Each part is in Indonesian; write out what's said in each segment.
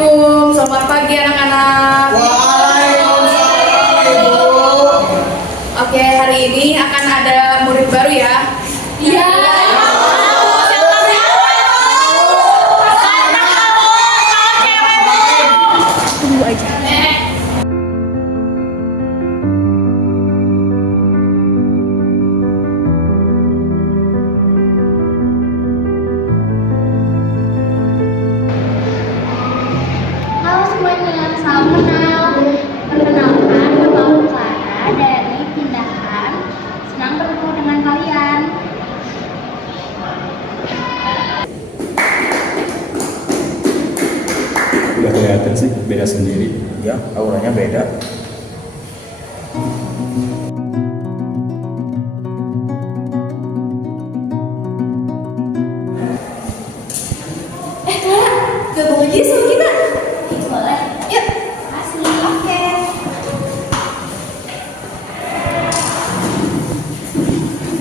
Assalamualaikum, selamat pagi anak-anak. Waalaikumsalam Ibu. Oke, hari ini akan ada murid baru ya. Iya. Tunggu aja. Halo semuanya, salam kenal. Perkenalkan, nama aku Clara dari Pindahan. Senang bertemu dengan kalian. Udah kelihatan sih beda sendiri. Ya, auranya beda. Gabung aja sama kita. Boleh? Yuk. Asli, oke.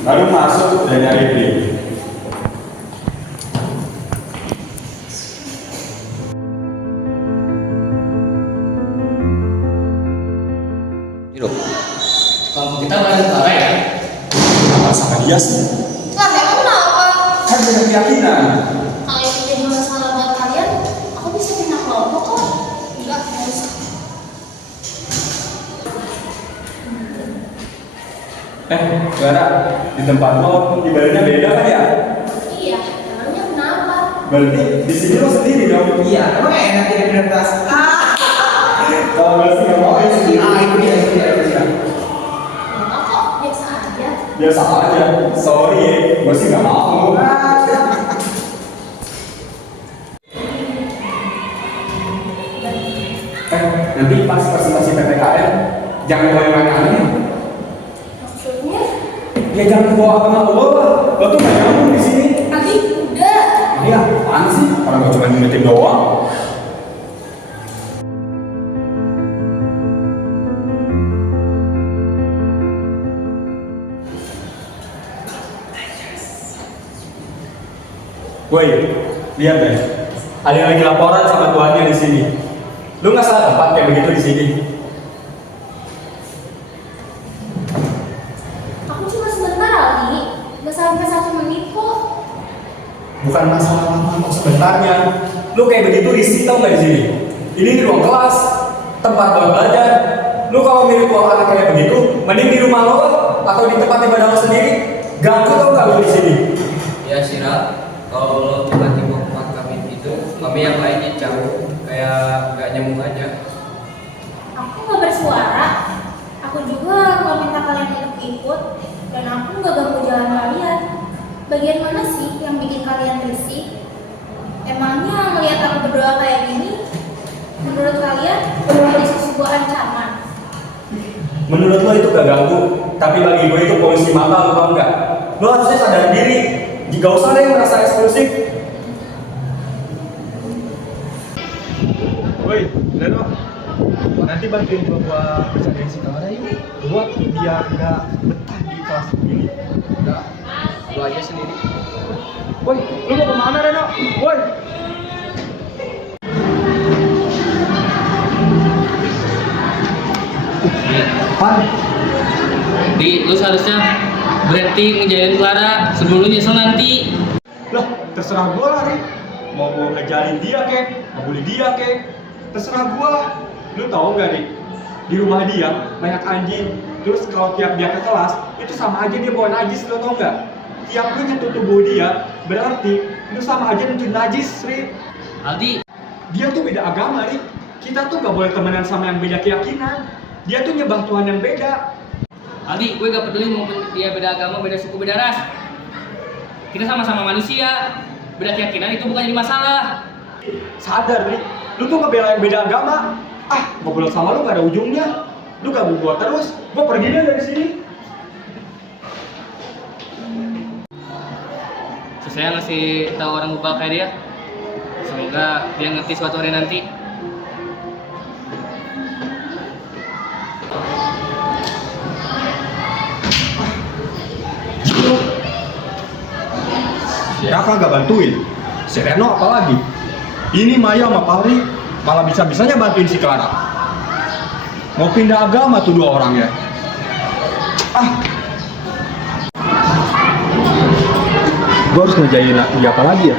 Lalu masuk dan nyari B. Kalau kita bareng Clara ya. Apa sama dia sih? Lah, emang kenapa? Kan beda keyakinan. Kalau itu jadi masalah buat kalian, aku bisa pindah kelompok kok. Enggak, nggak usah. Clara, di tempat lo ibadahnya beda kan ya? Iya, emangnya kenapa? Berarti di sini lo sendiri dong? Iya, emang enak jadi prioritas. Kalau nggak sih nggak mau ya sendiri. Itu dia. Enggak kok, biasa aja. Biasa aja. Sorry ya, gue sih nggak mau. Nanti pas presentasi PPKN jangan bawa yang aneh-aneh. Maksudnya? Ya jangan bawa agama lo lah. Lo tuh nggak nyambung di sini. Tadi udah. Iya, apaan sih? Orang gue cuma ngingetin doang. Woi, lihat deh. Ada yang lagi laporan sama tuannya di sini. Lu nggak salah tempat kayak begitu di sini. Aku cuma sebentar Ali, nggak sampai 1 menit kok. Bukan masalah lama atau sebentarnya. Lu kayak begitu risih tau nggak di sini? Ini di ruang kelas, tempat buat belajar. Lu kalau milih ruang anak kayak begitu, mending di rumah lo lah, atau di tempat ibadah lo sendiri. Ganggu tau nggak lu di sini? Ya Sira, kalau lo tiba-tiba tempat kami itu, kami yang lainnya jauh, kayak gak nyambung aja. Aku nggak bersuara. Aku juga nggak minta kalian untuk ikut, dan aku nggak ganggu jalan kalian. Bagian mana sih yang bikin kalian risih? Emangnya ngelihat aku berdoa kayak gini, menurut kalian jadi sebuah ancaman? Menurut lo itu gak ganggu, tapi bagi gue itu polusi mata, lo tau nggak? Lo harusnya sadar diri, gak usah deh merasa eksklusif. Woi, Leno, nanti bantuin gue buat bercandain si Clara yuk, buat biar gak betah di kelas ini. Udah, lo aja sendiri. Woi, lu mau kemana Reno? Woi. Pan, Di, lu seharusnya berhenti ngejailin Clara sebelum lu nyesel nanti. lah terserah gue lah, Ri. Mau gue ngejalin dia kek, mau bully dia kek, terserah gue lah. Lu tau gak nih, di rumah dia banyak anjing. Terus kalau tiap dia ke kelas, itu sama aja dia bawa najis, lu tau gak? Tiap lu nyentuh tubuh dia, berarti itu sama aja nyentuh najis, Ri. Aldi, Dia tuh beda agama, Ri. Kita tuh gak boleh temenan sama yang beda keyakinan. Dia tuh nyembah Tuhan yang beda. Aldi, gue gak peduli mau dia beda agama, beda suku, beda ras. Kita sama-sama manusia. Beda keyakinan itu bukan jadi masalah. Sadar, Ri. Lu tuh ngebela yang beda agama. Ah, ngobrol sama lu gak ada ujungnya. Lu gak gua terus, gua pergi deh dari sini. Saya ngasih tahu orang lupa kayak dia. Semoga dia ngerti suatu hari nanti. Si Raka gak bantuin. Si Reno apalagi? Ini Maya sama Pari malah bisa-bisanya bantuin si Clara. Mau pindah agama tuh dua orang ya. Gue harus ngejain dia apa lagi ya?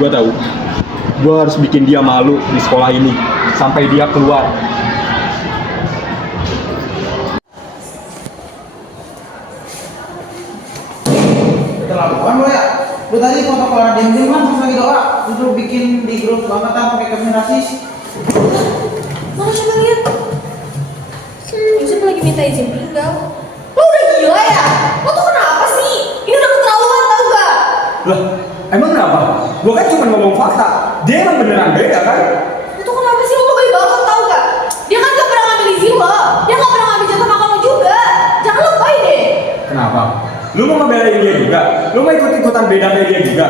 Gue tahu. Gue harus bikin dia malu di sekolah ini sampai dia keluar. Keterlaluan lo ya. Lu tadi foto Clara Dendeng kan pas lagi doa, itu bikin di grup angkatan pakai kami rasis. Mana coba lihat? Yusuf lagi minta izin tinggal. Lo udah gila ya? Lo tuh kenapa sih? Ini udah keterlaluan tau gak? Lah, emang kenapa? Gue kan cuma ngomong fakta. Dia emang beneran beda kan? Lo tuh kenapa sih? Lo lebay banget tau gak? Dia kan gak pernah ngambil izin lo. Dia gak pernah ngambil jatah makan lo juga. Jangan lebay deh. Kenapa? Lu mau ngebelain dia juga? Lu mau ikut-ikutan beda kayak dia juga?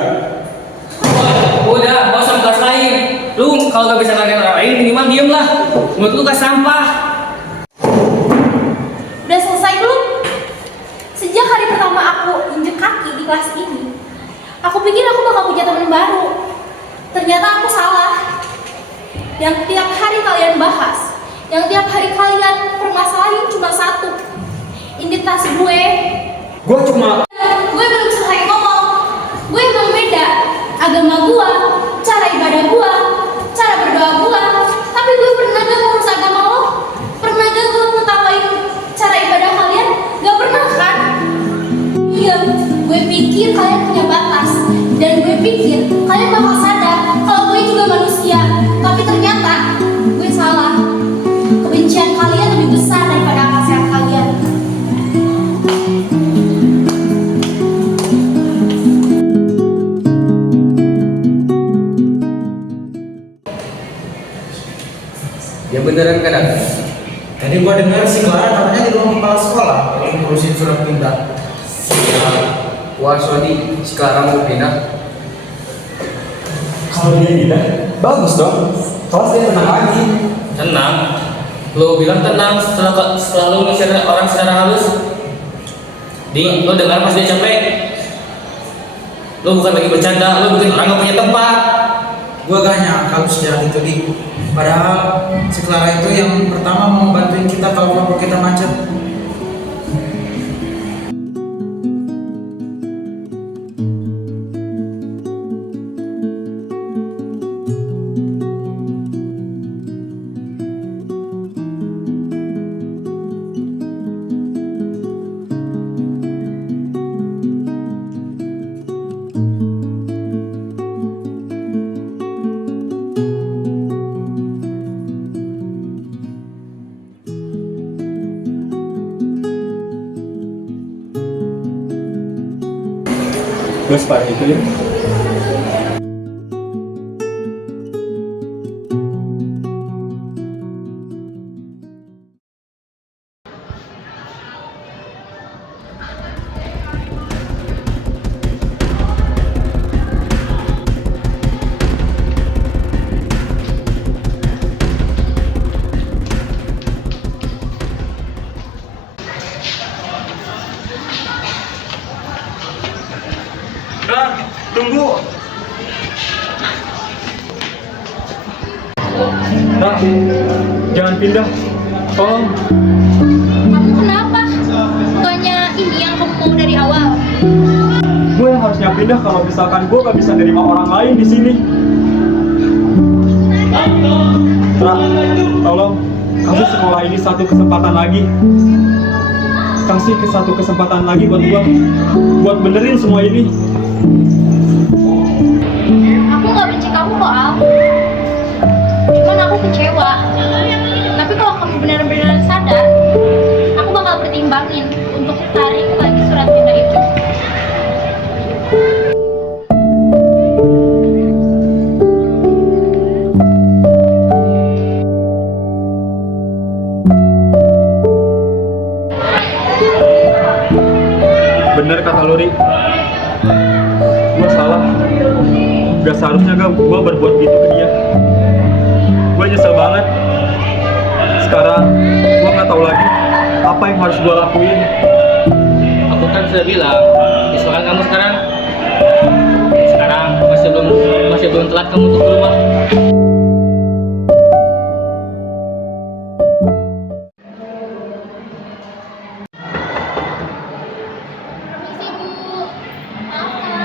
Udah, gak usah kelas lain. Lu kalau gak bisa ngelakuin orang lain, minimal diem lah. Menurut lu gak sampah. Udah selesai belum? Sejak hari pertama aku injek kaki di kelas ini, aku pikir aku bakal punya teman baru. Ternyata aku salah. Yang tiap hari kalian bahas, yang tiap hari kalian permasalahin cuma satu. Identitas gue. Gue cuma... Gue belum selesai ngomong. Gue belum beda. Agama gue, cara ibadah gue, cara berdoa gue. Tapi gue pernah gak ngurus agama lo? Pernah gak gue ngetawain cara ibadah kalian? Gak pernah kan? Iya, gue pikir kalian punya batas. Dan gue pikir kalian bakal sadar kalau gue juga manusia. Tapi ternyata gue salah. Kebencian kalian lebih besar daripada akal sehat kalian. Ya beneran kadang. Tadi gua dengar si Clara katanya di ruang kepala sekolah lagi ngurusin surat pindah. Wah, Sony, sekarang mau pindah. Kalau dia pindah, bagus dong. Kelas dia tenang lagi. Tenang. Lo bilang tenang setelah lo ngusir orang secara halus. Lo dengar pas dia capek. Lo bukan lagi bercanda, lo bikin orang gak punya tempat. Gua gak nyangka lu sejarah itu di. Padahal si Clara itu yang pertama mau bantuin kita kalau kelompok kita macet. Gue separah itu ya. Tunggu. Nah, jangan pindah. Tolong. Kamu kenapa? Bukannya ini yang kamu mau dari awal? Gue yang harusnya pindah kalau misalkan gue gak bisa nerima orang lain di sini. Nah, tolong kasih sekolah ini satu kesempatan lagi. Kasih satu kesempatan lagi buat gue, buat benerin semua ini. Aku gak benci kamu kok, Al. Cuman aku kecewa. Tapi kalau kamu benar-benar sadar, aku bakal pertimbangin untuk tarik lagi surat pindah itu. Bener kata Luri, gue salah. Gak seharusnya gue berbuat gitu ke dia. Gue nyesel banget. Sekarang gue gak tahu lagi apa yang harus gue lakuin. Aku kan sudah bilang, misalkan kamu sekarang masih belum telat kamu tuh ke rumah. Permisi Bu. Maaf Kak.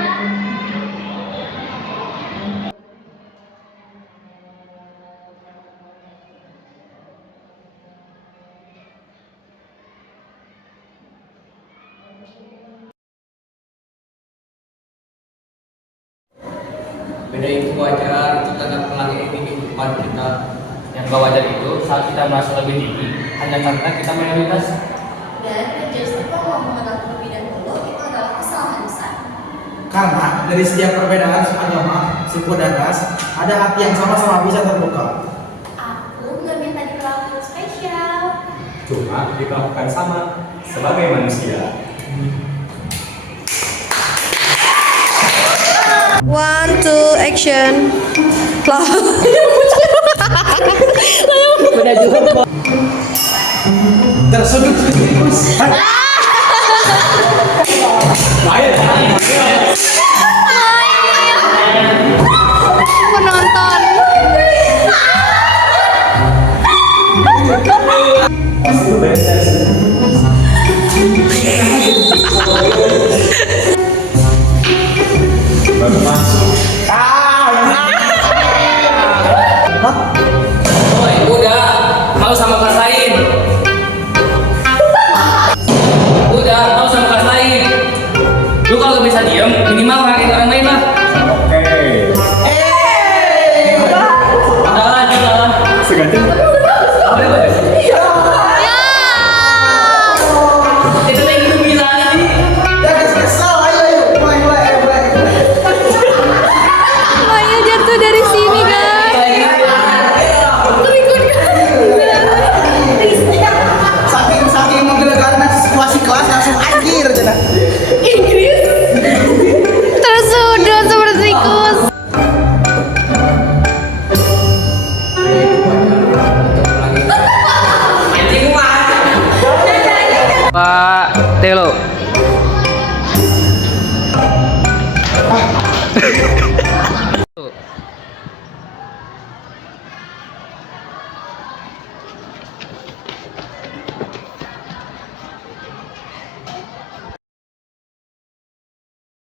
Beda itu wajar, itu tanda pelangi ini kehidupan kita. Yang gak wajar itu saat kita merasa lebih tinggi hanya karena kita mayoritas. Dan menjadi mau mengenal terlebih dahulu itu adalah kesalahan besar. Karena dari setiap perbedaan agama, suku dan ras, ada hati yang sama-sama bisa terbuka. Aku nggak minta diperlakukan spesial. Cuma diperlakukan sama sebagai manusia. 1, 2, action. Lah. Tersudut Penonton. Woi, udah, mau sama kelas lain. Udah, mau sama kelas lain. Lu kalau gak bisa diem, minimal